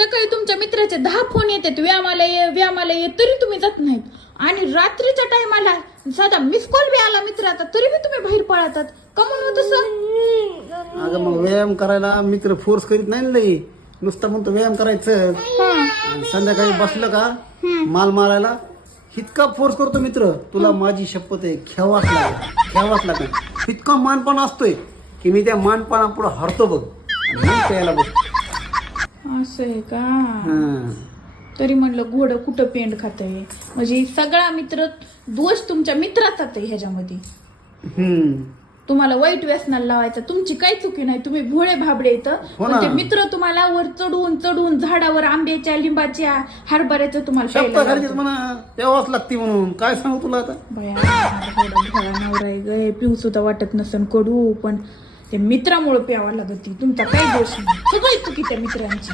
सकाळी तुमच्या मित्राचे 10 फोन येतात, व्यायामाला ये, तरी तुम्ही जात नाहीत. आणि रात्रीच्या टायमाला साधा मिस कॉल बी आला मित्राचा तरी बी तुम्ही बाहेर पळतात. का म्हणून तसं? अगं मग व्यायाम करायला मित्र फोर्स करीत नाही ना लई. नुसतं म्हणतो व्यायाम करायचं आणि संध्याकाळी बसलं का माल मारायला इतका फोर्स करतो मित्र, तुला माझी शपथ आहे खेळवाच लागेल. इतका मानपणा असतोय की मी त्या मानपणा पुढे हरतो बघ आणि मग प्यायला बसतो. असं आहे का? हा. तरी म्हणलं घोडं कुठं पेंड खातंय. म्हणजे सगळा मित्र दोष तुमच्या मित्राचाच आहे ह्याच्यामध्ये. तुम्हाला वाईट व्यसनाला लावायचं, तुमची काही चुकी नाही, तुम्ही भोळे भाबडे येतं. पण ते मित्र तुम्हाला वर चढून झाडावर आंब्याच्या, लिंबाच्या, हरभऱ्याचं तुम्हाला शब्द घालतेच म्हणा, प्यावाच लागते म्हणून. काय सांगू तुला आता? बया भोळा नवरा आहे ग, पिऊ सुद्धा वाटत नसन कडू, पण ते मित्रामुळे प्यावा लागत. तुमचा काही दोष नाही, सगळी चुकी त्या मित्रांची.